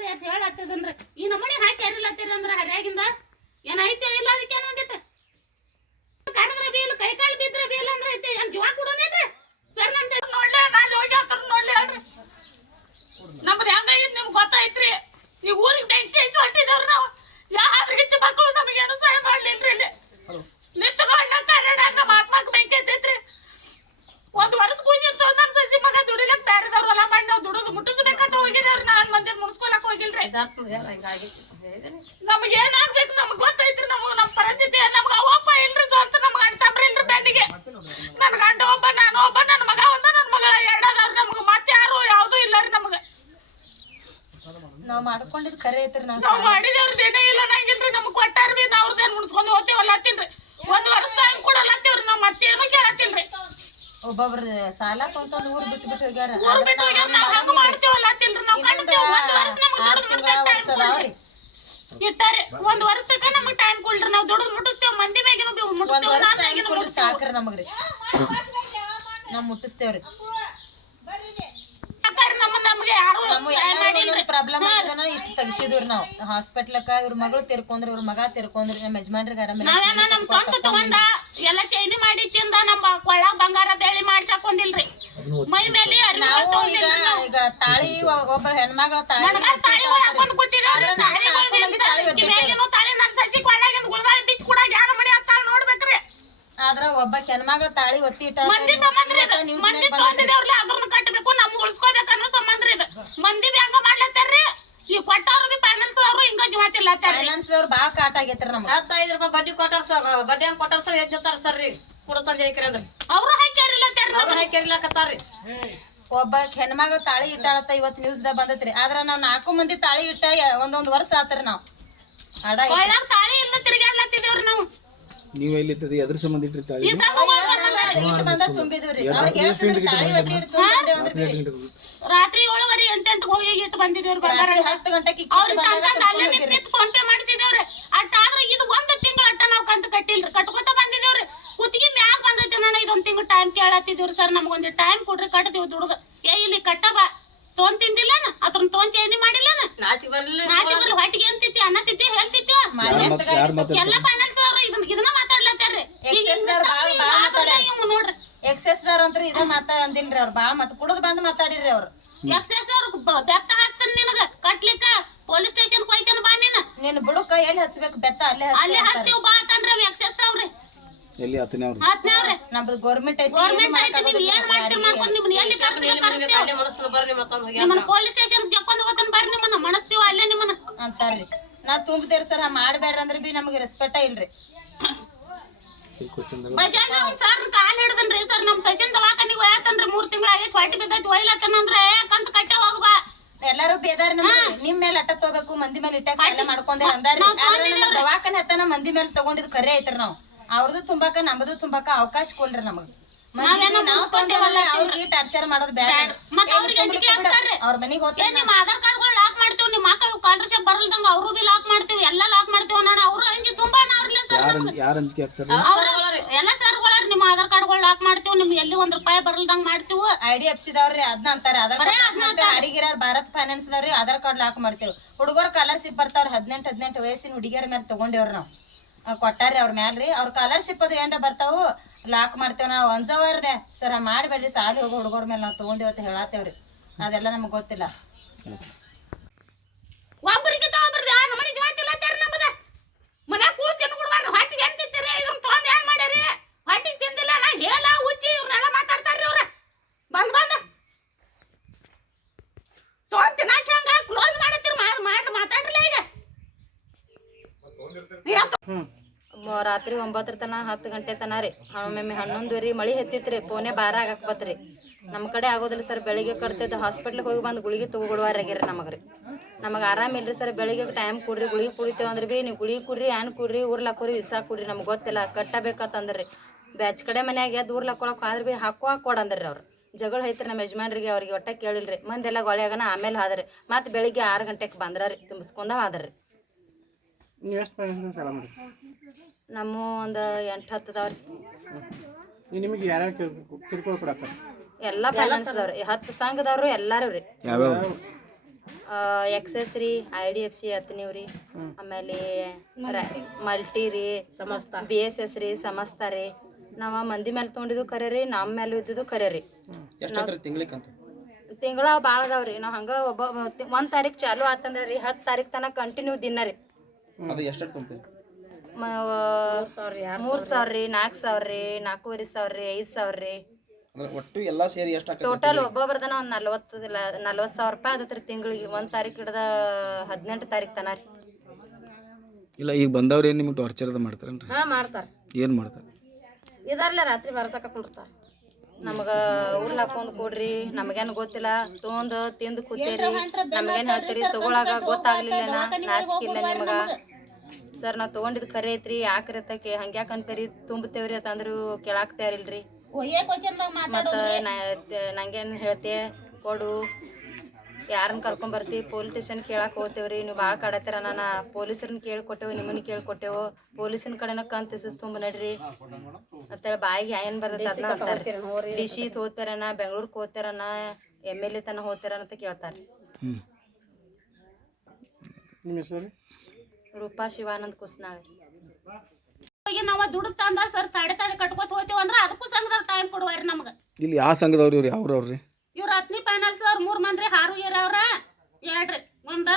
ಇಲ್ರಿ ಅಂತ ಹೇಳತ್ತದನ್ರಿ ಈ ನಮ್ಮನೆ ಹಾಕಿ ಹರಿಲತ್ತೀರಿ ಅಂದ್ರ ಹರ್ಯಾಗಿಂದ ಏನ್ ಐತೆ ಇಲ್ಲ ಅದಕ್ಕೆ ಏನ್ ಒಂದಿಟ್ಟು ಕಡದ್ರ ಬೀಲ್ ಕೈ ಕಾಲು ಬಿದ್ರ ಬೀಲ್ ಅಂದ್ರ ಐತೆ ಏನ್ ಜೀವ ಕೊಡೋನೇನ್ರಿ ಸರ್ ನಮ್ ನೋಡ್ಲಿ ನಾನು ಹೋಗಿ ಆತರ ನೋಡ್ಲಿ ಹೇಳ್ರಿ ನಮ್ದು ಹೆಂಗಾಗಿತ್ತು ನಿಮ್ಗೆ ಗೊತ್ತಾಯ್ತ್ರಿ ಈ ಊರಿಗೆ ಬೆಂಕಿ ಹಚ್ಚಿ ಹೊಟ್ಟಿದವ್ರು ನಾವು ಯಾರು ಹೆಚ್ಚು ಮಕ್ಕಳು ನಮಗೇನು ಸಹಾಯ ಮಾಡ್ಲಿಲ್ರಿ ಇಲ್ಲಿ ನಿಂತು ನೋಡಿ ನಂಗೆ ಕನ್ನಡ ನಮ್ಮ ಆತ್ಮಕ್ಕೆ ಬೆಂಕಿ ಹಚ್ಚೈತ್ರಿ ಒಂದು ವರ್ಷ ಕೂಸಿತ್ತು ನನ್ನ ಸಸಿ ಮಗ ದುಡಿಲಕ್ ಬ್ಯಾರೆದವ್ರು ಹೊಲ ಮಾಡಿ ನಾವು ದುಡಿದು ಮುಟ್ಟಿಸ್ಬೇಕಂತ ಹೋಗಿದೇವ್ರಿ ನಾನ್ ಮಂದಿ ಮುನ್ಸ್ಕೊಳಕ್ ಹೋಗಿಲ್ರಿ ನಮ್ಗೆ ಏನಾಗ್ಬೇಕು ನಮ್ಗೆ ಗೊತ್ತೈತ್ರಿ ನಮ್ಮ ಪರಿಸ್ಥಿತಿ ನಮ್ಗೆ ಅವಪ್ಪ ಇಲ್ರಿ ಸ್ವಂತ ನಮ್ಗೆ ಅಣ್ತಂಬ್ರಿ ಇಲ್ರಿ ಬೆನ್ನಿಗೆ ನನ್ನ ಗಂಡ ಒಬ್ಬ ನಾನು ಒಬ್ಬ ನನ್ನ ಮಗ ಒಂದ ನನ್ನ ಮಗಳ ಎರಡದವ್ರು ನಮ್ಗೆ ಮತ್ತೆ ಯಾರು ಯಾವ್ದು ಇಲ್ಲ ರೀ ನಮ್ಗೆ ನಾವ್ ಮಾಡ್ಕೊಂಡಿದ್ ಖರೆ ಐತ್ರಿ ನಾವ್ ಮಾಡಿದವ್ರದ್ದು ಏನೇ ಇಲ್ಲ ನಂಗಿಲ್ರಿ ನಮ್ಗೆ ಕೊಟ್ಟಾರ ಬಿ ನಾವ್ ಅವ್ರದ್ದೇನು ಮುನ್ಸ್ಕೊಂಡು ಹೋಗ್ತೇವಲ್ಲ ಹತ್ತಿಲ್ರಿ ಒಂದ್ ವರ್ಷ ಟೈಮ್ ಕೊಡಲ್ಲತ್ತೀವ್ರಿ ನಾವ್ ಮತ್ತೇನು ಕೇಳತ್ತಿಲ್ರಿ ಒಬ್ಬೊಬ್ರ ಸಾಲ ತೊಂತಂದ್ ಊರ್ ಬಿಟ್ಟು ಬಿಟ್ಟು ಹೋಗ್ಯಾರ ಇಟ್ಟಾರೆ ಒಂದ್ ವರ್ಷ ತಕ ನಮಗ್ ಟೈಮ್ ಕೊಡ್ರಿ ನಾವ್ ದುಡ್ದು ಮುಟ್ಟಿಸ್ತೇವ್ ಮಂದಿ ಮ್ಯಾಗಿನ ಸಾಕ್ರಿ ನಮಗ್ರಿ ನಾವ್ ಮುಟ್ಟಿಸ್ತೇವ್ರಿ ಪ್ರಾಬ್ಲಮ್ ಆಯ್ತನ ಇಷ್ಟು ತಗಸಿದ್ರಿ ನಾವ್ ಹಾಸ್ಪಿಟ್ಲಕ್ಕ ಇವ್ರ ಮಗಳು ತಿರ್ಕೊಂಡ್ರಿ ಇವ್ರ ಮಗ ತಿರ್ಕೊಂಡ್ರಿ ನಮ್ಮ ಯಜಮಾನ್ರಿಗೆ ಆರಾಮಿಲ್ಲ ನಮ್ ಸ್ವಂತ ತಗೊಂಡ ಎಲ್ಲ ಚೈನಿ ಮಾಡಿ ತಿಂದ ನಮ್ಮ ಕೊಳ್ಳಾಗ ಬಂಗಾರ ಬೆಳ್ಳಿ ಮಾಡ್ಸಾಕೊಂಡಿಲ್ರಿ ಮೈ ಮೇಲೆ ನಾವು ಈಗ ತಾಳಿ ಒಬ್ಬ ಹೆಣ್ಮಗಳ ತಾಳಿ ಆದ್ರ ಒಬ್ಬ ಹೆಣ್ಮಗಳ ತಾಳಿ ಒತ್ತಿ ಕಟ್ಟಬೇಕು ನಮ್ಗೆ ಉಳಿಸ್ಕೋಬೇಕನ್ನೋ ಸಂಬಂಧ ಇದು ಮಂದಿ ಬ್ಯಾಂಕ್ ಮಾಡ್ಲತ್ತಾರ್ರಿ ಈ ಕೊಟ್ಟವ್ರು ಬಿ ಫೈನಾನ್ಸ್ ಅವರು ಹಿಂಗ ಜೀವತಿಲ್ಲ ಫೈನಾನ್ಸ್ ದವ್ರು ಬಾಳ ಕಾಟ ಆಗೈತ್ರಿ ನಮ್ಗೆ 15 ರೂಪಾಯಿ ಬಡ್ಡಿ ಕೊಟ್ಟಾರ ಬಡ್ಡಿ ಹಂಗ ಕೊಟ್ಟಾರ ಸರ್ ಎದ್ದಿರ್ತಾರ ಸರ್ರಿ ಕೊಡತಂದ ಹಾಕಿರಿ ಅಂದ್ರ ಅವ್ರು ಹಾಕಿರ್ಲಾಕತ್ತಾರ್ರಿ ಒಬ್ಬ ಹೆಣ್ಮಗಳ ತಾಳಿ ಇಟ್ಟಾಳತ್ತ ಇವತ್ತು ನ್ಯೂಸ್ ದಾಗ ಬಂದತ್ರಿ ಆದ್ರ ನಾವ್ 4 ಮಂದಿ ತಾಳಿ ಇಟ್ಟ ಒಂದೊಂದ್ ವರ್ಷ ಆತ್ರಿ ನಾವ್ ತಾಳಿ ಇಲ್ಲ ತಿರ್ಗಾಡ್ಲತ್ತಿದೇವ್ರಿ ನಾವು ನೀವು ಎಲ್ಲಿದ್ರಿ ಅದ್ರ ಸಂಬಂಧ ಇಟ್ರಿ ತಾಳಿ ಇಟ್ಟು ಬಂದ ತುಂಬಿದ್ರಿ ಅವ್ರಿಗೆ ಹೇಳ್ತಿದ್ರಿ ತಾಳಿ ಒತ್ತಿ ಇಟ್ಟು ತುಂಬಿದ್ದೆ ಅಂದ್ರಿ ರಾತ್ರಿ 7:30 8 ಹೋಗಿ ಇಟ್ಟು ಬಂದಿದ್ದೇವ್ರಿ ಬಂಗಾರ 10 ಗಂಟೆಗೆ ಫೋನ್ ಪೇ ಮಾಡಿಸಿದೇವ್ರಿ ಅಟ್ಟಾದ್ರೆ ಇದು ಒಂದು ತಿಂಗಳ ಅಟ್ಟ ನಾವು ಕಂತು ಕಟ್ಟಿಲ್ರಿ ಕಟ್ಕೊತ ಬಂದಿದ್ದೇವ್ರಿ ಕುತ್ತಿಗೆ ಮ್ಯಾಗ ಬಂದೈತಿ ನಾನು ಇದೊಂದು ತಿಂಗಳು ಟೈಮ್ ಕೇಳತ್ತಿದ್ದೀವ್ರಿ ಸರ್ ನಮ್ಗೊಂದು ಟೈಮ್ ಕೊಡ್ರಿ ಕಟ್ತೀವಿ ದುಡ್ದು ಇಲ್ಲಿ ಕಟ್ಟಬ ತೊಂದ್ ತಿಂದಿಲ್ಲನ ಅದ್ರ ತೊಂದ್ ಚೇನಿ ಮಾಡಿಲ್ಲನ ನಾಚಿಗೆ ಬರ್ಲಿಲ್ಲ ಹೊಟ್ಟಿಗೆ ಅಂತಿತ್ತಿ ಅನ್ನ ತಿತ್ತಿ ಹೇಳ್ತಿತ್ತಿ ಎಲ್ಲ ಫೈನಾನ್ಸ್ ಅವ್ರು ಇದನ್ನ ಮಾತಾಡ್ಲತ್ತಾರ್ರಿ ನೋಡ್ರಿ ಎಕ್ಸೆಸ್ ದವ್ರ ಅಂತ್ರು ಇದ ಮಾತಾ ಅಂದಿಲ್ರಿ ಅವ್ರು ಬಾಳ ಮತ್ ಕುಡದ್ ಬಂದ್ ಮಾತಾಡಿರ್ರಿ ಅವ್ರು ಎಕ್ಸೆಸ್ ಅವ್ರು ಬೆತ್ತ ಹಾಸ್ತಾನ ನಿನಗ ಕಟ್ಲಿಕ್ಕ ಪೊಲೀಸ್ ಸ್ಟೇಷನ್ ಹೋಯ್ತಾನ ಬಾ ನೀನ್ ಬುಡಕ ಎಲ್ಲಿ ಹಚ್ಬೇಕು ಬೆತ್ತ ಅಲ್ಲೇ ಹಚ್ತೀವಿ ಬಾ ಅಂತನ್ರಿ ಎಕ್ಸೆಸ್ ಅವ್ರಿ ಎಲ್ಲಿ ಹತ್ತನೇವ್ರಿ ನಮ್ದು ಗೌರ್ಮೆಂಟ್ ಐತಿ ಏನ್ ಮಾಡ್ತೀರಿ ಮಾಡ್ಕೊಂಡು ನಿಮ್ಮನ್ನ ಎಲ್ಲಿ ನಿಮ್ಮನ್ನ ಪೊಲೀಸ್ ಸ್ಟೇಷನ್ ಜಕ್ಕೊಂಡ್ ಹೋಗ್ತಾನ ಬರ್ರಿ ನಿಮ್ಮನ್ನ ಮನಸ್ತೀವ ಅಲ್ಲೇ ನಿಮ್ಮನ್ನ ಅಂತಾರ್ರಿ ನಾ ತುಂಬ್ತೇವ್ರಿ ಸರ್ ಮಾಡ್ಬೇಡ್ರಿ ಅಂದ್ರ ಬಿ ನಮ್ಗೆ ರೆಸ್ಪೆಕ್ಟ ಇಲ್ರಿ ಬಜಾಜ್ ಸರ್ ಕಾಲ್ ಹಿಡ್ದನ್ರಿ ಸರ್ ನಮ್ ಸಚಿನ್ ದವಾಖಾನಿಗೆ ಹೋಯತನ್ರಿ 3 ತಿಂಗಳ ಆಗೈತಿ ಹೊಟ್ಟಿ ಬಿದ್ದೈತಿ ಒಯ್ಲತ್ತನಂದ್ರೆ ಕಂತ ಕಟ್ಟೆ ಹೋಗ್ಬಾ ಎಲ್ಲಾರು ಬೇದಾರ ನಿಮ್ ಮೇಲೆ ಅಟ್ಟ ತಗೋಬೇಕು ಮಂದಿ ಮೇಲೆ ಇಟ್ಟಾಗ ಎಲ್ಲ ಮಾಡ್ಕೊಂಡೆ ಅಂದಾರಿ ದವಾಖಾನೆ ಹತ್ತನ ಮಂದಿ ಮೇಲೆ ತಗೊಂಡಿದ್ ಖರೆ ಐತ್ರಿ ನಾವ್ ಅವ್ರದ್ದು ತುಂಬಾಕ ನಮ್ದು ತುಂಬಾಕ ಅವಕಾಶ ಕೊಡ್ರಿ ನಮಗ್ ನಾವ್ ತೊಂದೇವಲ್ಲ ಅವ್ರಿಗೆ ಟಾರ್ಚರ್ ಮಾಡೋದು ಬೇಡ ಅವ್ರ ಮನಿಗ್ ಹೋಗ್ತಾರೆ ನಿಮ್ಮ ಆಧಾರ್ ಕಾರ್ಡ್ಗಳು ಲಾಕ್ ಮಾಡ್ತೀವಿ ನಿಮ್ಮ ಮಕ್ಕಳು ಸ್ಕಾಲರ್ಶಿಪ್ ಬರಲ್ದಂಗ ಅವ್ರು ಬಿ ಲಾಕ್ ಮಾಡ್ತೀವಿ ಎಲ್ಲ ಲಾಕ್ ಮಾಡ್ತೀವಿ ನಾನು ಅವ್ರು ಅಂಜಿ ತುಂಬಾ ನಾವ್ರಲ್ಲ ಸರ್ ಎಲ್ಲ ಸರ್ಗಳಾರ ನಿಮ್ಮ ಆಧಾರ್ ಕಾರ್ಡ್ಗಳು ಲಾಕ್ ಮಾಡ್ತೀವಿ ನಿಮ್ ಎಲ್ಲಿ ₹1 ಬರಲ್ದಂಗ ಮಾಡ್ತೀವಿ IDFC ದವ್ರಿ ಅದನ್ನ ಅಂತಾರೆ ಆಧಾರ್ ಕಾರ್ಡ್ ಅಡಿಗಿರಾರ್ ಭಾರತ್ ಫೈನಾನ್ಸ್ ದವ್ರಿ ಆಧಾರ್ ಕಾರ್ಡ್ ಲಾಕ್ ಮಾಡ್ತೇವ್ ಹುಡುಗರ್ ಸ್ಕಾಲರ್ಶಿಪ್ ಬರ್ತಾವ್ರಿ 18 ವಯಸ್ಸಿನ ಹುಡುಗಿಯರ ಮೇಲೆ ತಗೊಂಡೇವ್ರಿ ನಾವ್ ಕೊಟ್ಟಾರ್ರಿ ಅವ್ರ ಮ್ಯಾಲ್ರಿ ಅವ್ರ ಸ್ಕಾಲರ್ಶಿಪ್ ಅದು ಏನ್ರ ಬರ್ತಾವು ಲಾಕ್ ಮಾಡ್ತೇವ್ ನಾವ್ ಅಂಜವರ್ರೆ ಸರ್ ಮಾಡ್ಬೇಡ್ರಿ ಸಾಲಿ ಹೋಗೋ ಹುಡುಗರ ಮೇಲೆ ನಾವ್ ತಗೊಂಡೇವತ್ತ ಹೇಳತ್ತೇವ್ರಿ ಅದೆಲ್ಲ ನಮಗ್ ಗೊತ್ತಿಲ್ಲ ಒಬ್ಬರಿಗೆ ಒಬ್ಬರಿಗೆ ನಮ್ಮನೆ ಜವಾತಿಲ್ಲ ನಮ್ಮದ ಮನೆ ಕೂಳ್ತೀನಿ ಕೊಡುವಾರ ಹೊಟ್ಟಿಗೆ ಅಂತಿತ್ತೀರಿ ಇದನ್ನ ತೊಂದ್ ಏನ್ ಮಾಡ್ಯಾರಿ ಹೊಟ್ಟಿಗೆ ತಿಂದಿಲ್ಲ ನಾ ಹೇಳ ಉಚ್ಚಿ ಇವ್ರನ್ನೆಲ್ಲ ಮಾತಾಡ್ತಾರ್ರಿ ಅವ್ರ ಬಂದ್ ತೊಂದ್ ತಿನ್ನಾಕ ಹಂಗ ಕ್ಲೋಸ್ ಮಾಡತ್ತೀರಿ ಮಾತಾಡ್ರಲ್ಲ ಈಗ ರಾತ್ರಿ 9 ತನ 10 ಗಂಟೆ ತನ ರೀ ಒಮ್ಮೊಮ್ಮೆ 11 ಮಳಿ ಹತ್ತಿತ್ರಿ ಪೋನೆ 12 ಆಗಕ್ ಬತ್ರಿ ನಮ್ಮ ಕಡೆ ಆಗೋದಿಲ್ಲ ಸರ್ ಬೆಳಿಗ್ಗೆ ಕಟ್ತೈತೆ ಹಾಸ್ಪಿಟ್ಲಿಗೆ ಹೋಗಿ ಬಂದು ಗುಳಿಗೆ ತಗೊಳ್ವಾರಾಗ್ಯಾರ ನಮಗೆ ಆರಾಮಿಲ್ರಿ ಸರ್ ಬೆಳಿಗ್ಗೆ ಟೈಮ್ ಕೊಡ್ರಿ ಗುಳಿಗೆ ಕುಡಿತೇವೆ ಅಂದ್ರೆ ಭೀ ನೀವು ಗುಳಿಗೆ ಕುಡ್ರಿ ಏನ್ ಕುಡ್ರಿ ಊರ್ಲಾಕೋರಿ ವಿಸಾ ಕುಡ್ರಿ ನಮ್ಗೆ ಗೊತ್ತಿಲ್ಲ ಕಟ್ಟಬೇಕಂತಂದ್ರಿ ಬ್ಯಾಚ್ ಕಡೆ ಮನ್ಯಾಗ ಎದ್ದು ಊರ್ಲಾಕೊಳಕ್ ಆದ್ರೆ ಭೀ ಕೊಡಂದ್ರಿ ಅವ್ರು ಜಗಳ ಐತ್ರಿ ನಮ್ಮ ಯಜಮಾನ್ರಿಗೆ ಅವ್ರಿಗೆ ಒಟ್ಟ ಕೇಳಿಲ್ರಿ ಮಂದೆಲ್ಲ ಗೊಳೆಯಾಗನ ಆಮೇಲೆ ಹಾದ್ರಿ ಮತ್ತೆ ಬೆಳಿಗ್ಗೆ 6 ಗಂಟೆಗೆ ಬಂದ್ರಿ ತುಂಬಿಸ್ಕೊಂಡ ಹಾದ್ರಿ ನಮ್ಮ ಒಂದು 8-10 ಅದಾವ್ರಿ ಎಲ್ಲ ಫೈನಾನ್ಸ್ ದವ್ರಿ 10 ಸಂಘದವ್ರು ಎಲ್ಲಾರು ರೀ ಎಕ್ಸೆಸ್ ರೀ IDFC ಹತ್ತನೀವ್ ರೀ ಆಮೇಲೆ ಮಲ್ಟಿ ರೀ BSS ರೀ ಸಮಸ್ತ ರೀ ನಾವು ಮಂದಿ ಮೇಲೆ ತೊಗೊಂಡಿದ್ದು ಖರೆ ರೀ ನಮ್ಮ ಮೇಲೆ ಇದ್ದಿದ್ದು ಖರೆ ರೀ ತಿಂಗಳ ಭಾಳ ಅದಾವ್ರಿ ನಾವು ಹಂಗೆ ಒಬ್ಬ 1 ತಾರೀಕು ಚಾಲು ಆತಂದ್ರೆ ರೀ 10 ತಾರೀಕು ತನಕ ಕಂಟಿನ್ಯೂ ದಿನ ರೀ 3,000 ರೀ 4,000 ರೀ 4,500 ರೀ 5,000 ರೀ ಒಟ್ಟು ಎಲ್ಲ ಸೇರಿ ಎಷ್ಟು ಟೋಟಲ್ ಒಬ್ಬೊಬ್ರದನ ಒಂದು 40,000 ರೂಪಾಯಿ ಅದತ್ರಿ ತಿಂಗಳಿಗೆ 1 ತಾರೀಕು ಹಿಡ್ದ 18 ತಾರೀಕು ತನ ರೀ. ಇಲ್ಲ ಈಗ ಬಂದವ್ರು ಏನು ನಿಮ್ಗೆ ಟಾರ್ಚರ್ ಅದ ಮಾಡ್ತಾರೇನ್ರಿ? ಹಾಂ ಮಾಡ್ತಾರೆ. ಏನು ಮಾಡ್ತಾರೆ? ಇದರ್ಲೆ ರಾತ್ರಿ ಬರತಕ್ಕ ಕುಂಡಿರ್ತಾರೆ. ನಮಗೆ ಊರ್ಲ್ ಹಾಕೊಂಡು ಕೊಡ್ರಿ ನಮಗೇನು ಗೊತ್ತಿಲ್ಲ ತೊಗೊಂಡು ತಿಂದು ಕೂತೇರಿ ನಮಗೇನು ಹೇಳ್ತೀರಿ ತಗೊಳಾಗ ಗೊತ್ತಾಗ್ಲಿಲ್ಲ ನಾಚಿಕಿಲ್ಲ ನಿಮಗೆ ಸರ್ ನಾವು ತೊಗೊಂಡಿದ್ದು ಖರೆ ಐತ್ರಿ ಯಾಕ್ರಿ ಅತ್ತಕ್ಕೆ ಹಂಗ್ಯಾಕೆ ಅಂತೀರಿ ತುಂಬುತ್ತೇವ್ರಿ ಅಂತಂದ್ರು ಕೇಳಾಕ್ ತಯಾರಿಲ್ರಿ. ಮತ್ತು ನಂಗೇನು ಹೇಳ್ತೆ ಕೊಡು ಯಾರನ್ನ ಕರ್ಕೊಂಬರ್ತಿ ಪೊಲೀಸ್ ಸ್ಟೇಷನ್ ಕೇಳಕ್ಕೆ ಹೋಗ್ತೇವ್ರಿ ನೀವು ಭಾಳ ಕಾಡತ್ತೀರ ನಾನು ಪೊಲೀಸರನ್ನ ಕೇಳ್ಕೊಟ್ಟೆವು ನಿಮ್ಮನ್ನ ಕೇಳ್ಕೊಟ್ಟೆವು ಪೊಲೀಸಿನ ಕಡೆನ ಕಂತಿಸು ತುಂಬ ನಡ್ರಿ ಅಂತೇಳಿ ಬಾಯಿಗೆ ಏನು ಬರ್ತೈತೆ ಅದನ್ನ ಅಂತಾರೆ. DC ಹೋಗ್ತಾರನ ಬೆಂಗ್ಳೂರ್ಗೆ ಹೋಗ್ತಾರನ MLA ತನ ಹೋಗ್ತಾರನ ಅಂತ ಕೇಳ್ತಾರೆ. ರೂಪಾ ಶಿವಾನಂದ್ ಕುಸ್ನಾಳ್. ನಾವು ದುಡ್ಡು ತಂದ ಸರ್ ತಾಡೆ ಕಟ್ಕೋತ ಹೋಗ್ತೇವೆ ಅಂದ್ರೆ ಅದಕ್ಕೂ ಸಂಘದವ್ರು ಟೈಮ್ ಕೊಡುವಾರಿ ನಮ್ಗೆ. ಇಲ್ಲಿ ಯಾವ ಸಂಘದವ್ರು ಇವ್ರು ಯಾವ್ರವ್ರಿ? ಇವ್ರು ಹತ್ನಿ ಫೈನಾನ್ಸ್ ಅವ್ರು 3 ಮಂದಿ ಹಾರು ಏರವ್ರ 2 ಒಂದು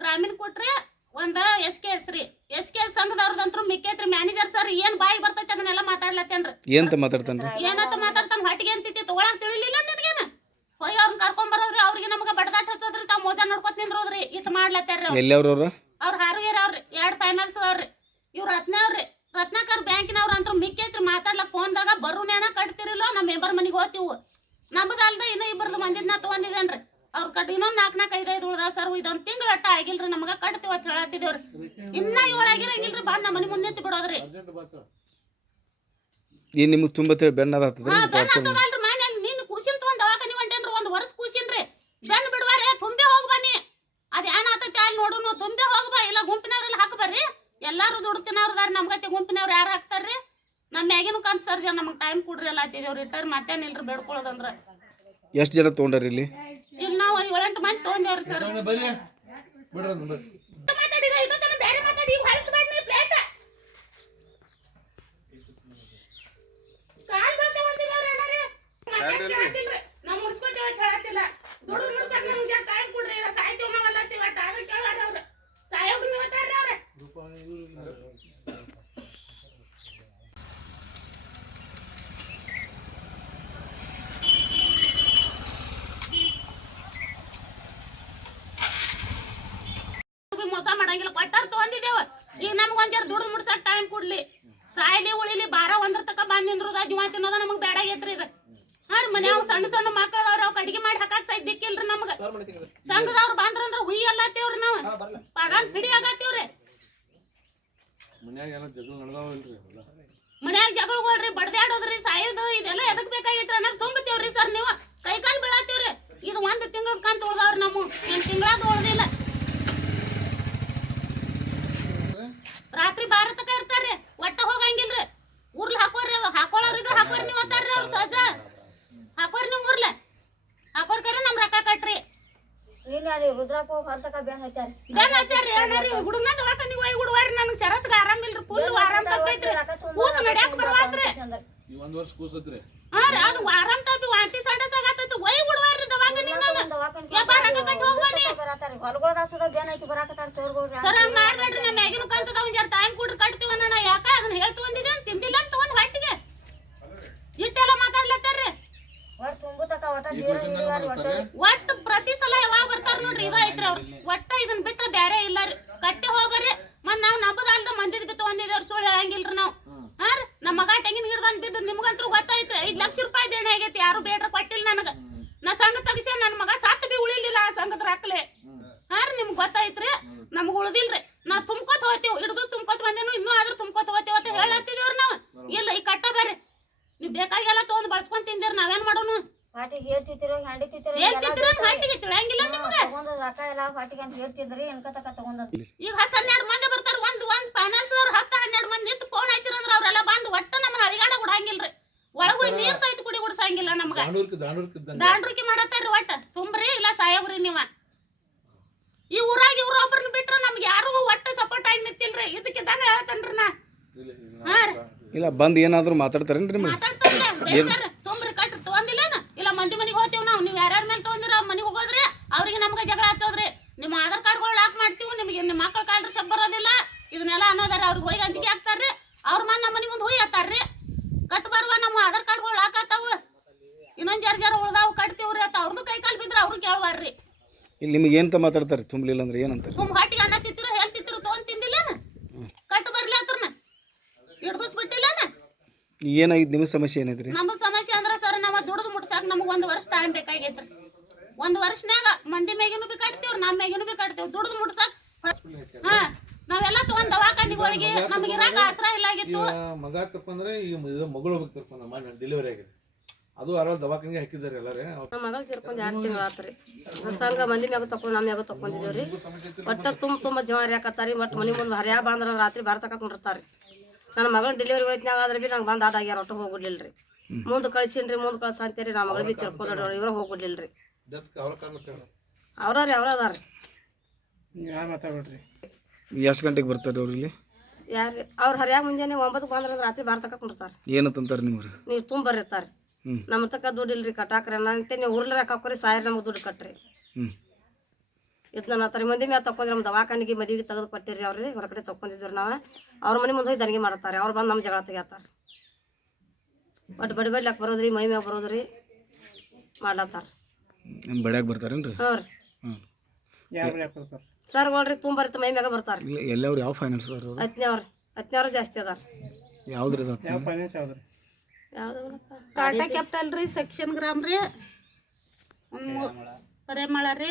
ಗ್ರಾಮೀಣ ಕೊಟ್ರಿ ಒಂದು SKS ರೀ. SKS ಸಂಘದವ್ರದಂತ್ರು ಮಿಕ್ಕೈತ್ರಿ ಮ್ಯಾನೇಜರ್ ಸರ್ ಏನು ಬಾಯಿ ಬರ್ತೈತೆ ಅದನ್ನೆಲ್ಲ ಮಾತಾಡ್ಲತ್ತೇನ್ರಿ. ಏನಂತ ಮಾತಾಡ್ತಾನ್ರಿ? ಏನಂತ ಮಾತಾಡ್ತಾನ ಹೊಟ್ಟಿಗೆ ಅಂತಿತಿ ತೊಗೊಳಕ್ ತಿಳಿಲಿಲ್ಲ ನಿನಗೇನ ಹೋಗಿ ಅವ್ರನ್ನ ಕರ್ಕೊಂಬರೋದ್ರಿ ಅವ್ರಿಗೆ ನಮ್ಗೆ ಬಡದಾಟ ಹಚ್ಚೋದ್ರಿ ತಾವ್ ಮೋಜ ನೋಡ್ಕೊತ ನಿಂದ್ರೋದ್ರಿ ಇಟ್ಟು ಮಾಡ್ಲತ್ತಾರ್ರಿ. ಎಲ್ಲಿ ಅವ್ರವ್ರ? ಅವ್ರು ಹಾರು ಏರವ್ರಿ 2 ಫೈನಾನ್ಸ್ ಅವ್ರಿ. ಇವ್ರು ರತ್ನವ್ರಿ ರತ್ನಾಕರ್ ಬ್ಯಾಂಕಿನವ್ರ ಅಂತೂ ಮಿಕ್ಕೈತ್ರಿ ಮಾತಾಡ್ಲಕ್ ಫೋನ್ದಾಗ ಬರುನೇನ ಕಟ್ತಿರಿಲ್ಲೋ ನಮ್ಮ ಮೆಂಬರ್ ಮನೆಗೆ ಹೋಗ್ತೀವಿ ನಮ್ಮದಲ್ದ ಇನ್ನೂ 2 ಮಂದಿನ ತೊಗೊಂಡಿದ್ದೇನ್ರಿ ಅವ್ರ ಕಟ್ ಇನ್ನೊಂದು 4-5 ಉಳ್ದಾವ ಸರ್ ಇದೊಂದು ತಿಂಗಳ ಅಟ್ಟ ಆಗಿಲ್ರಿ ನಮ್ಗೆ ಕಟ್ತೀವಿ ಅಂತ ಹೇಳತ್ತಿದೇವ್ರಿ. ಇನ್ನ 7 ಆಗಿರಂಗಿಲ್ರಿ ಬಂದ್ ನಮ್ಮ ಮನೆ ಮುಂದೆ ಬಿಡೋದ್ರಿ. ಈ ನಿಮ್ಗೆ ತುಂಬ ಬೆನ್ನ ಬೆನ್ನತ್ತದಲ್ರಿ ಮನೇಲಿ ನಿನ್ನ ಕೂಸಿನ ತೊಗೊಂಡ್ ದವಾಖಾನಿ ಹೊಂಟೇನ್ರಿ 1 ವರ್ಷ ಕೂಸಿನ್ರಿ ಬೆನ್ ಬಿಡುವಾರೆ ತುಂಬೆ ಹೋಗಿ ಬನ್ನಿ ಅದ್ ಏನಾತೈತಿ ಅಲ್ಲಿ ನೋಡುನು ತುಂಬೆ ಹೋಗಿ ಬಾ ಇಲ್ಲ ಗುಂಪಿನವ್ರೆಲ್ಲ ಹಾಕಿ ಬರ್ರಿ ಎಲ್ಲಾರು ದುಡ್ಡು ತಿನ್ನೋರ್ದಾರ ನಮ್ಗತ್ತೆ ಗುಂಪಿನವ್ರು ಯಾರು ಹಾಕ್ತಾರ್ರಿ ನಮ್ಮ ಮ್ಯಾಗಿನ ಕಂತ ಸರ್ ನಮಗೆ ಟೈಮ್ ಕೊಡ್ರಿ ಎಲ್ಲ ಆತಿದೇವ್ರಿ ರಿಟೈರ್ ಮತ್ತೇನಿಲ್ರಿ ಬೇಡ್ಕೊಳ್ಳೋದಂದ್ರ. ಎಷ್ಟು ಜನ ತೊಗೊಂಡ್ರಿ ಇಲ್ಲಿ? ಇಲ್ಲಿ ನಾವು 7-8 ಮಂದಿ ತೊಗೊಂಡೇವ್ರಿ ಸರ್. ನಾವು ಮುಡ್ಸ್ಕೊತೇವ ಹೇಳತ್ತಿಲ್ಲ ದುಡ್ಡು ಮುಡ್ಸಕ್ ನಮ್ಗೆ ಟೈಮ್ ಕೊಡ್ರಿ ಸಾಯ್ತೇವ್ ನಾವೆಲ್ಲ ಕೇಳಾರ ಅವ್ರ ಸಾಯೋಗ್ರಿ ನೀವು ಅಂತಾರ್ರಿ ಅವ್ರ. ಮೋಸ ಮಾಡಂಗಿಲ್ಲ ಕೊಟ್ಟಾರ ತೊಗೊಂಡಿದ್ದೇವ ಈಗ ನಮ್ಗೆ ಒಂದ್ ಜರ ದುಡ್ಡು ಮುಡ್ಸಕ್ ಟೈಮ್ ಕೊಡ್ಲಿ ಸಾಯ್ಲಿ ಉಳಿಲಿ 12-1 ತಕ ಬಂದ್ ನಿಂದ್ರದ ಜೀವ ತಿನ್ನೋದ ನಮಗ್ ಬೇಡ ಆಗೈತ್ರಿ ಇದು. ಹಾಂ ಮನ್ಯಾಗ ಸಣ್ಣ ಮಕ್ಕಳದವ್ರ ಅವ್ಕ ಅಡಿಗೆ ಮಾಡಿ ಹಾಕಾಕ್ ಸೈದ್ ದಿಕ್ಕಿಲ್ರಿ ನಮ್ಗ ಸಂಘದವ್ರು ಬಂದ್ರಂದ್ರ ಹುಯ್ ಅಲ್ಲತ್ತೇವ್ರಿ ನಾವು ಪಗಾನ್ ಪಿಡಿ ಆಗತ್ತೇವ್ರಿ. ಮನ್ಯಾಗ ಜಗಳಗಳ್ರಿ ಬಡ್ದಾಡೋದ್ರಿ ಸಾಯೋದು ಇದೆಲ್ಲ ಎದಕ್ ಬೇಕಾಗೈತ್ರಿ ಅನ್ನೋದು ತುಂಬತೇವ್ರಿ ಸರ್ ನೀವು ಕೈಕಾಲ್ ಬೀಳತ್ತೇವ್ರಿ. ಇದು 1 ತಿಂಗಳ ಕಂತ ಉಳ್ದವ್ರಿ ನಮ್ಮ 8 ತಿಂಗಳಾದ ಉಳ್ದಿಲ್ಲ. ರಾತ್ರಿ 12 ತಕ ಇರ್ತಾರ್ರಿ ಒಟ್ಟ ಹೋಗಂಗಿಲ್ರಿ ಊರ್ಲ್ ಹಾಕೋರಿ ಹಾಕೊಳ್ಳೋರ್ ಇದ್ರ ಹಾಕೋರಿ ನೀವು ಅಂತಾರ್ರಿ ಅವ್ರು ಸಹಜ ಹಾಕೋರಿ ನೀವು ಊರ್ಲೆ ಹಾಕೋರ್ಕರ ನಮ್ ರೊಕ್ಕ ಕಟ್ರಿ ಬೆನ್ ಹಚ್ಚಾರಿ ಹೇಳ್ರಿ ಹುಡುಗನ ದವಾಖಾನಿಗೆ ಹೋಗಿ ಹುಡುವಾರಿ ನನಗೆ ಶರತ್ಗೆ ಆರಾಮಿಲ್ರಿ ಫುಲ್ ಆರಾಮ್ ತಪ್ಪೈತ್ರಿ ಕೂಸು ನಡ್ಯಾಕ ಬರವಾತ್ರಿ ಹಾಂ ರೀ ಅದು ಆರಾಮ್ ತಪ್ಪಿ ವಾಂತಿ ಸಂಡಸ್ ಆಗತ್ತೈತ್ರಿ ಒಯ್ ಹುಡುವಾರಿ ದವಾಖಾನಿಗೆ ನಾನು ವ್ಯಾಪಾರ ರೊಕ್ಕ ಕಟ್ಟಿ ಹೋಗ್ಬನ್ನಿ ಸರ್ ಹಂಗ್ ಮಾಡ್ಬೇಡ್ರಿ ನಮ್ಮ ಮ್ಯಾಗಿನ ಕಂತದ ಒಂದ್ ಜರ ಟೈಮ್ ಕೊಡ್ರಿ ಕಟ್ತೀವ ನಾನು ಯಾಕ ಅದನ್ನ ಹೇಳ್ತು ಒಂದಿದೆ ತಿಂದಿಲ್ಲ ಅಂತ ತೊಗೊಂಡ್ ಹೊಟ್ಟಿಗೆ ಇಟ್ಟೆಲ್ಲ ಮಾತಾಡ್ಲತ್ತಾರ್ರಿ ಒಟ್ಟು ಪ್ರತಿ ಸಲ ಯಾವಾಗ ಬರ್ತಾರ ನೋಡ್ರಿ ಇದ ಐತ್ರಿ ಅವ್ರು ಒಟ್ಟ ಇದನ್ನ ಬಿಟ್ರೆ ಬ್ಯಾರೆ ಇಲ್ಲ ರೀ ಕಟ್ಟಿ ಹೋಗ್ಬರ್ರಿ ಮತ್ ನಾವ್ ನಬ್ಬದಲ್ದ ಮಂದಿದ್ ಬಿತ್ತು ಒಂದಿದೇವ್ರ ಸುಳ್ಳು ಹೇಳಂಗಿಲ್ರಿ ನಾವು. ಹಾ ರೀ ನಮ್ಮ ಮಗ ತೆಂಗಿನ ಗಿಡದಂದ್ ಬಿದ್ದು ನಿಮ್ಗಂತೂ ಗೊತ್ತಾಯ್ತ್ರಿ 5 ಲಕ್ಷ ರೂಪಾಯಿ ದೇಣಿ ಆಗೈತಿ ಯಾರು ಬೇಡ್ರ ಕೊಟ್ಟಿಲ್ಲ ನನಗ ನಾ ಸಂಘ ತಗಿಸಿ ನನ್ನ ಮಗ ಸತ್ತು ಬಿ ಉಳಿಲಿಲ್ಲ ಆ ಸಂಘದ ರಾಕ್ಲೆ. ಹಾ ರೀ ನಿಮ್ಗೆ ಗೊತ್ತಾಯ್ತ್ರಿ ನಮ್ಗೆ ಉಳ್ದಿಲ್ರಿ ನಾ ತುಂಬ್ಕೋತ ಹೋಗ್ತೇವ್ ಹಿಡ್ದು ತುಂಬ್ಕೋತ ಬಂದೇನು ಇನ್ನೂ ಆದ್ರೂ ತುಂಬ್ಕೋತ ಹೋಗ್ತೇವ ಅಂತ ಹೇಳತ್ತಿದೇವ್ರಿ ನಾವು. ಇಲ್ಲ ಈ ಕಟ್ಟ ಬರ್ರಿ ನೀವ್ ಬೇಕಾಗೆಲ್ಲ ತೊಗೊಂಡ್ ಬಳಸ್ಕೊಂಡ್ ತಿಂದಿರಿ ನಾವೇನ್ ಮಾಡೋನು ಹೇಳ್ತಿದ್ರಿ ಹಾಟಿಗೆ ತಿಳಿಯಂಗಿಲ್ಲ ನಿಮ್ಗೆ. ಈಗ 10-12 ಮಂದಿ ಬರ್ತಾರ ಒಂದ್ ಫೈನಾನ್ಸ್ ಅವ್ರು 10-12 ಮಂದಿ ನಿಂತು ಫೋನ್ ಹಚ್ಚಿರಂದ್ರ ಅವ್ರೆಲ್ಲ ಬಂದು ಒಟ್ಟ ನಮ್ಮನ್ನ ಅಳಿಗಾಡ ಗುಡಂಗಿಲ್ರಿ ಒಳಗೂ ನೀರ್ ಸಹಿತ ಕುಡಿ ಗುಡ್ಸಂಗಿಲ್ಲ ನಮ್ಗ ದಾಂಡ್ರುಕಿ ಮಾಡತ್ತಾರ್ರಿ ಒಟ್ಟ ತುಂಬ್ರಿ ಇಲ್ಲ ಸಾಯೋಗ್ರಿ ನೀವ ಇದಕ್ಕಿದ್ದಂಗ ಹೇಳ್ತೇನ್ರಿ ನಾ. ಹಾ ರೀ ಇಲ್ಲ ಬಂದು ಏನಾದರೂ ಮಾತಾಡ್ತಾರೇನ್ರಿ ನಿಮಗೆ? ಮಾತಾಡ್ತಾರಲ್ಲ ಬೇಕಾರ ತೊಂಬ್ರಿ ಕಟ್ರಿ ತೊಗೊಂದಿಲ್ಲನ ಇಲ್ಲ ಮಂದಿ ಮನೆಗೆ ಹೋಗ್ತೀವಿ ನಾವು. ನೀವು ಯಾರ್ಯಾರ ಮೇಲೆ ತೊಗೊಂದಿರ ಅವ್ರ ಮನೆಗೆ ಹೋಗೋದ್ರಿ ಅವ್ರಿಗೆ ನಮ್ಗೆ ಜಗಳ ಹಚ್ಚೋದ್ರಿ. ನಿಮ್ಮ ಆಧಾರ್ ಕಾರ್ಡ್ಗಳು ಲಾಕ್ ಮಾಡ್ತೀವಿ, ನಿಮಗೆ ನಿಮ್ಮ ಮಕ್ಳ ಕಾಲ್ರಿ ಸಬ್ ಬರೋದಿಲ್ಲ ಇದನ್ನೆಲ್ಲ ಅನ್ನೋದಾರ. ಅವ್ರಿಗೆ ಹೋಗಿ ಅಂಜಿಕೆ ಹಾಕ್ತಾರ್ರಿ. ಅವ್ರ ನಮ್ಮ ಮನೆ ಮುಂದೆ ಹೋಗಿ ಹತ್ತಾರ್ರಿ. ಕಟ್ ಬರುವ ನಮ್ಮ ಆಧಾರ್ ಕಾರ್ಡ್ಗಳು ಲಾಕ್ ಆತಾವು, ಇನ್ನೊಂದು ಜರ ಉಳ್ದಾವು ಕಟ್ತೀವ್ರಿ ಅಂತ ಅವ್ರದ್ದು ಕೈ ಕಾಲು ಬಿದ್ರೆ ಅವ್ರು ಕೇಳುವಾರ್ರಿ. ಇಲ್ಲಿ ನಿಮಗೆ ಏನಂತ ಮಾತಾಡ್ತಾರೆ ತುಂಬಲಿಲ್ಲ ಅಂದ್ರೆ ಏನಂತಾರೆ? ತುಂಬ ಹಾಟಿಗೆ ಅನ್ನ ತಿತ್ತಿರು ಹೇಳ್ತಿತ್ತಿರು ತೊಗೊಂಡ್ ತಿಂದಿಲ್ಲನ ಕಟ್ಟು ಬರ್ಲಿ ಹತ್ರನ ಹಿಡ್ದೂಸ್ ಬಿಟ್ಟಿಲ್ಲನ. ಏನಾಗಿದ್ದು ನಿಮ್ಮ ಸಮಸ್ಯೆ ಏನೈತ್ರಿ? ನಮ್ಮ ಸಮಸ್ಯೆ ಅಂದ್ರೆ ಸರ್ ನಾವು ದುಡ್ದು ಮುಟ್ಸಾಕ ನಮಗೆ 1 ವರ್ಷ ಟೈಮ್ ಬೇಕಾಗೈತ್ರಿ. 1 ವರ್ಷನ್ಯಾಗ ಮಂದಿ ಮೇಗಿನೂ ಬಿ ಕಟ್ತೀವ್ರಿ, ನಮ್ಮ ಮೇಗಿನೂ ಬಿ ಕಟ್ತೀವಿ. ದುಡ್ದು ಮುಟ್ಸಾಕ ಹಾ ನಾವೆಲ್ಲ ತಗೊಂಡ್ ದವಾಖಾನಿಗಳಿಗೆ ನಮಗೆ ಇರಾಕ ಆಸರ ಇಲ್ಲ ಆಗಿತ್ತು. ಮಗ ತಪ್ಪಂದ್ರೆ ಈಗ ಮಗಳು ಹೋಗ್ಬೇಕು ತಪ್ಪಂದ್ರೆ ಮಾಡಿ ಡೆಲಿವರಿ ಆಗಿದೆ. ಅದು ಅರವತ್ತು ದವಾಖಾನಿಗೆ ಹಾಕಿದ್ದಾರೆ ಎಲ್ಲರೇ. ನಮ್ಮ ಮಗಳು ಸೇರ್ಕೊಂಡು 2 ತಿಂಗಳು ಆತ್ರಿ. ಸಂಘ ಮಂದಿ ಮ್ಯಾಗ ತಕೊಂಡು ನಮ್ಮ ಮ್ಯಾಗ ತಕೊಂಡಿದ್ದೀವ್ರಿ. ಒಟ್ಟ ತುಂಬ ಜವಾರಿ ಹಾಕತ್ತಾರಿ. ಮತ್ತು ಮನೆ ಮುಂದೆ ಹರ್ಯಾ ಬಂದ್ರೆ ರಾತ್ರಿ ಬರ್ತಕೊಂಡಿರ್ತಾರೆ. ನನ್ನ ಮಗಳ ಡೆಲಿವರಿ ಹೋಯ್ತಿನಾಗ ಆದ್ರೆ ಬಿ ನಂಗೆ ಬಂದು ಆಟ ಆಗ್ಯಾರ. ಒಟ್ಟು ಹೋಗ್ಬಿಡ್ಲಿಲ್ಲ ರೀ. ಮುಂದೆ ಕಳ್ಸೀನಿ ಮುಂದೆ ಕಳ್ಸ ಅಂತೇರಿ. ನಮ್ಮ ಮಗಳು ಬಿ ತಿರ್ಕೊಂಡ್ರಿ. ಇವ್ರ ಹೋಗ್ಬಿಡ್ಲಿಲ್ಲ ರೀ. ಅವ್ರ ಅದಾರ ರೀ. ಎಷ್ಟು ಗಂಟೆಗೆ ಬರ್ತಾರೆ ಅವ್ರು ಇಲ್ಲಿ? ಯಾರು ಅವ್ರು ಹರ್ಯಾಗ ಮುಂಜಾನೆ 9ಕ್ಕೆ ಬಂದ್ರೆ ರಾತ್ರಿ ಬರ್ತಕೊಂಡಿರ್ತಾರೆ. ಏನಂತಾರೆ ನಿಮ್ಗೆ? ನೀವು ತುಂಬಿರ್ತಾರೆ. ನಮ್ಮ ತಕ್ಕ ದುಡ್ಡು ಇಲ್ರಿ ಕಟ್ಟಾಕ್ರಿ ಅನ್ನಂತೆ. ನೀವು ಉರ್ಲರ ಹಾಕೋರಿ ಸಾಯರ್ ನಮಗೆ ದುಡ್ಡು ಕಟ್ರಿ. ಇದನ್ನ ತರ ಮಂದಿ ಮ್ಯಾಗ ತಕೊಂಡ್ರಿ. ನಮ್ಮ ದವಾಖಾನಿಗೆ ಮದುವೆಗೆ ತೆಗೆದು ಕೊಟ್ಟಿರಿ. ಅವ್ರಿ ಹೊರಗಡೆ ತಕೊಂಡಿದ್ರಿ ನಾವು. ಅವ್ರ ಮನೆ ಮುಂದೆ ಹೋಗಿ ದನಿಗೆ ಮಾಡ್ತಾರೆ. ಅವ್ರು ಬಂದು ನಮ್ಮ ಜಗಳ ತೆಗಿತಾರೆ. ಒಟ್ಟು ಬಡಿಲಾಕ್ ಬರೋದ್ರಿ, ಮೈ ಮ್ಯಾಗ ಬರೋದ್ರಿ ಮಾಡ್ಲತ್ತಾರ. ನಿಮ್ಮ ಬಡ್ಯಾಗ ಬರ್ತಾರೇನ್ರಿ? ಹ್ಞೂ ರೀ ಸರ್ ನೋಡ್ರಿ ತುಂಬರಿತ್ತು ಮೈ ಮ್ಯಾಗ ಬರ್ತಾರೆ. ಇಲ್ಲ ಎಲ್ಲವ್ರು ಯಾವ ಫೈನಾನ್ಸ್ ಅವ್ರು? ಹತ್ತನೇವ್ರು ಜಾಸ್ತಿ ಅದಾರ. ಯಾವ್ದ್ರಿ ಅದು? ಯಾವ್ದು ಟಾಟಾ ಕ್ಯಾಪಿಟಲ್ ರೀ, ಸೆಕ್ಷನ್ ಗ್ರಾಮ್ ರೀ, ಪರಿಮಳ ರೀ,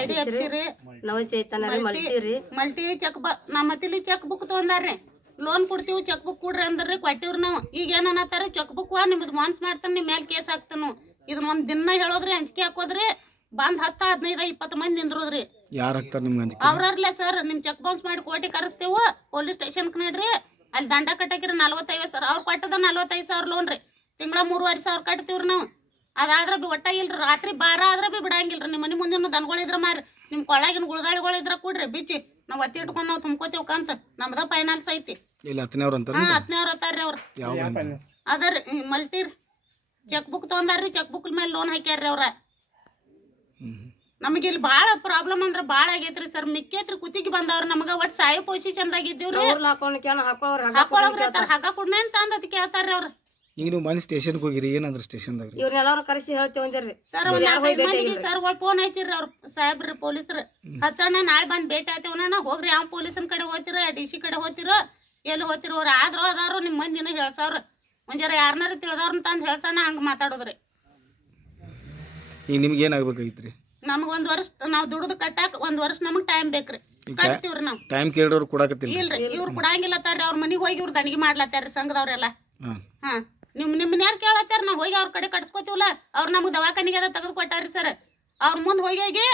IDFC ರೀ, ನವ ಚೈತನ್ಯ ರೀ, ಮಲ್ಟಿ ರೀ. ಮಲ್ಟಿ ಚೆಕ್ ನಮ್ಮ ಹತ್ತಿಲಿ ಚೆಕ್ ಬುಕ್ ತೊಗೊಂಡಾರ್ರಿ. ಲೋನ್ ಕೊಡ್ತೀವಿ ಚೆಕ್ ಬುಕ್ ಕೊಡ್ರಿ ಅಂದ್ರಿ, ಕೊಟ್ಟಿವ್ರಿ ನಾವು. ಈಗ ಏನ್ ಅನ್ನತ್ತಾರ, ಚೆಕ್ ಬುಕ್ ನಿಮ್ದು ಮಾನ್ಸ್ ಮಾಡ್ತಾನೆ, ನಿಮ್ಮ ಮೇಲೆ ಕೇಸ್ ಹಾಕ್ತಾನು. ಇದನ್ನ ಒಂದು ದಿನ ಹೇಳೋದ್ರಿ, ಅಂಜಿಕೆ ಹಾಕೋದ್ರಿ. ಬಂದ್ 10, 15, 20 ಮಂದಿ ನಿಂದ್ರೋದ್ರಿ. ಯಾರು ಹಾಕ್ತಾರೆ ನಿಮ್ಗೆ ಅಂಜಿಕೆ? ಅವ್ರಲ್ಲೇ ಸರ್ ನಿಮ್ಮ ಚೆಕ್ ಬೌನ್ಸ್ ಮಾಡಿ ಕೋಟಿ ಕರೆಸ್ತೇವು, ಪೊಲೀಸ್ ಸ್ಟೇಷನ್ಗೆ ನಡ್ರಿ, ಅಲ್ಲಿ ದಂಡ ಕಟ್ಟಾಕಿರಿ 45,000. ಅವ್ರು ಕೊಟ್ಟದ 45,000 ಲೋನ್ ರೀ. ತಿಂಗಳ 3,500 ಕಟ್ತೀವ್ರಿ ನಾವು. ಅದಾದ್ರೆ ಬಿ ಒಟ್ಟ ಇಲ್ರಿ. ರಾತ್ರಿ 12 ಆದ್ರೆ ಬಿ ಬಿಡಂಗಿಲ್ರಿ. ನಿಮ್ಮ ಮನೆ ಮುಂದಿನ ದನಗಳಿದ್ರ ಮಾರಿ, ನಿಮ್ಮ ಕೊಳಗಿನ ಗುಳದಾಳಿಗಳಿದ್ರ ಕೊಡ್ರಿ ಬಿಚ್ಚಿ. ನಾವು ಒತ್ತಿ ಇಟ್ಕೊಂಡು ನಾವು ತುಂಬ್ಕೋತೇವ್ ಕಂತ. ನಮ್ದ ಫೈನಾನ್ಸ್ ಐತಿ. ಇಲ್ಲ 10ನೇವ್ರು ಅಂತಾರೆ? 10ನೇವ್ರು ಅತ್ತಾರ್ರಿ ಅವ್ರು. ಯಾವ ಅದರಿ ಮಲ್ಟಿ ಚೆಕ್ ಬುಕ್ ತೊಗೊಂಡಾರ್ರಿ. ಚೆಕ್ ಬುಕ್ ಮೇಲೆ ಲೋನ್ ಹಾಕ್ಯಾರ್ರಿ ಅವ್ರ. ನಮಗೆ ಇಲ್ಲಿ ಭಾಳ ಪ್ರಾಬ್ಲಮ್ ಅಂದ್ರೆ ಭಾಳ ಆಗೈತ್ರಿ ಸರ್. ಮಿಕ್ಕೈತ್ರಿ ಕುತ್ತಿಗೆ ಬಂದವ್ರು ನಮಗೆ. ಒಟ್ಟು ಸಾಯೋ ಪೊಸಿಷನ್ದಾಗ ಇದ್ದೀವ್ರಿ. ಹಾಕೊಳ್ಳೋಗ್ರಿ ಹಗ್ಗ ಕುಡ್ನ ಅಂತ ಅಂದತ್ ಕೇಳ್ತಾರ್ರಿ ಅವ್ರು. ಈಗ ನೀವು ಮನೆ ಸ್ಟೇಷನ್ಗೆ ಹೋಗಿರಿ, ಏನಂದ್ರೆ ಸ್ಟೇಷನ್ದಾಗ? ಇವ್ರನ್ನೆಲ್ಲರೂ ಕರೆಸಿ ಹೇಳ್ತೇವೆ ಅಂದ್ರಿ ಸರ್. ಒಂದು 4-5 ಮಂದಿಗೆ ಸರ್ ಫೋನ್ ಹಚ್ಚಿರ್ರಿ ಅವ್ರು ಸಾಹೇಬ್ರಿ ಪೊಲೀಸ್ರು. ಹಚ್ಚಣ್ಣ ನಾಳೆ ಬಂದು ಭೇಟಿ ಆಯ್ತೇವಣ್ಣ. ಹೋಗ್ರಿ ಯಾವ ಪೊಲೀಸನ್ ಕಡೆ ಹೋಗ್ತಿರೋ, DC ಕಡೆ ಹೋಗ್ತಿರೋ, ಎಲ್ಲಿ ಹೋಗ್ತಿರೋ ಅವ್ರು. ಆದ್ರೂ ಅದಾರು ನಿಮ್ಮ ಮಂದಿನ ಹೇಳ್ಸವ್ರು. ಒಂಜಾರ ಯಾರನ್ನಾರ ತಿಳಿದವ್ರನ್ನ ತಂದು ಹೇಳ್ಸಣ್ಣ ಹಂಗೆ ಮಾತಾಡೋದ್ರಿ. ಈಗ ನಿಮ್ಗೆ ಏನಾಗ್ಬೇಕಾಗಿತ್ರಿ? ನಮಗೆ 1 ವರ್ಷ ನಾವು ದುಡ್ದು ಕಟ್ಟಾಕ 1 ವರ್ಷ ನಮಗೆ ಟೈಮ್ ಬೇಕ್ರಿ. ಕಟ್ತೀವ್ರಿ ನಾವು. ಟೈಮ್ ಕೇಳಿದವ್ರು ಕೊಡಾಕತ್ತಿಲ್ಲ? ಇಲ್ರಿ, ಇವ್ರು ಕೊಡಂಗಿಲ್ಲತ್ತಾರ್ರಿ. ಅವ್ರ ಮನೆಗೆ ಹೋಗಿ ಇವ್ರು ದನಿಗೆ ಮಾಡ್ಲತ್ತಾರ್ರಿ ಸಂಘದವ್ರೆಲ್ಲ. ಹಾ ನಿಮ್ಮನ್ನ ಯಾರು ಕೇಳತ್ತಾರ? ನಾವು ಹೋಗಿ ಅವ್ರ ಕಡೆ ಕಟ್ಸ್ಕೊತೀವಲ್ಲ. ಅವ್ರು ನಮ್ಗೆ ದವಾಖಾನಿಗೆ ಅದ ತೆಗೆದು ಕೊಟ್ಟಾರ್ರಿ ಸರ್. ಅವ್ರ ಮುಂದೆ ಹೋಗಿ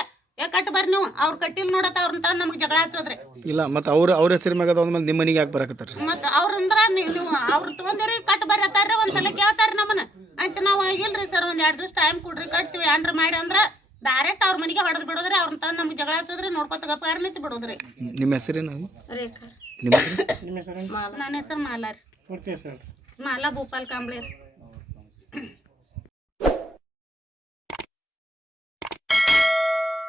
ಕಟ್ ಬರ್ರಿ ನೀವು. ಅವ್ರು ಕಟ್ಟಿಲ್ ನೋಡತ್ತ ಅವ್ರನ್ನ ತಂದು ನಮ್ಗೆ ಜಗಳ ಹಚ್ಚೋದ್ರಿ. ಇಲ್ಲ ಮತ್ತೆ ಅವ್ರ ಹೆಸರು ಮ್ಯಾಗ ಅದಾದ್ಮೇಲೆ ನಿಮ್ಮ ಮನೆಗೆ ಯಾಕೆ ಬರಾಕತ್ತಾರ? ಮತ್ತೆ ಅವ್ರಂದ್ರ ನೀವು ಅವ್ರು ತೊಗೊಂಡಿರಿ ಕಟ್ ಬರ್ರಿ ಅತ್ತಾರ್ರಿ. ಒಂದ್ಸಲ ಕೇಳ್ತಾರ್ರಿ ನಮ್ಮನ್ನ. ಅಂತ ನಾವು ಇಲ್ರಿ ಸರ್ 1-2 ದಿವಸ ಟೈಮ್ ಕೊಡ್ರಿ, ಕಟ್ತೀವಿ ಏನ್ರ ಮಾಡಿ ಅಂದ್ರೆ ಡೈರೆಕ್ಟ್ ಅವ್ರ ಮನೆಗೆ ಹೊಡೆದು ಬಿಡೋದ್ರಿ. ಅವ್ರನ್ನ ತಂದು ನಮ್ಗೆ ಜಗಳ ಹಚ್ಚೋದ್ರಿ. ನೋಡ್ಕೊತ ಗಪ್ಪ ನಿಂತು ಬಿಡೋದ್ರಿ. ನಿಮ್ಮ ಹೆಸರೇನು? ರೇಖಾ. ನಿಮ್ಮ ಹೆಸರು? ನನ್ನ ಹೆಸರು ಮಾಲಾ ರೀ. ಮಾಲಾ ಭೂಪಾಲ್ ಕಾಂಬ್ಳೆ.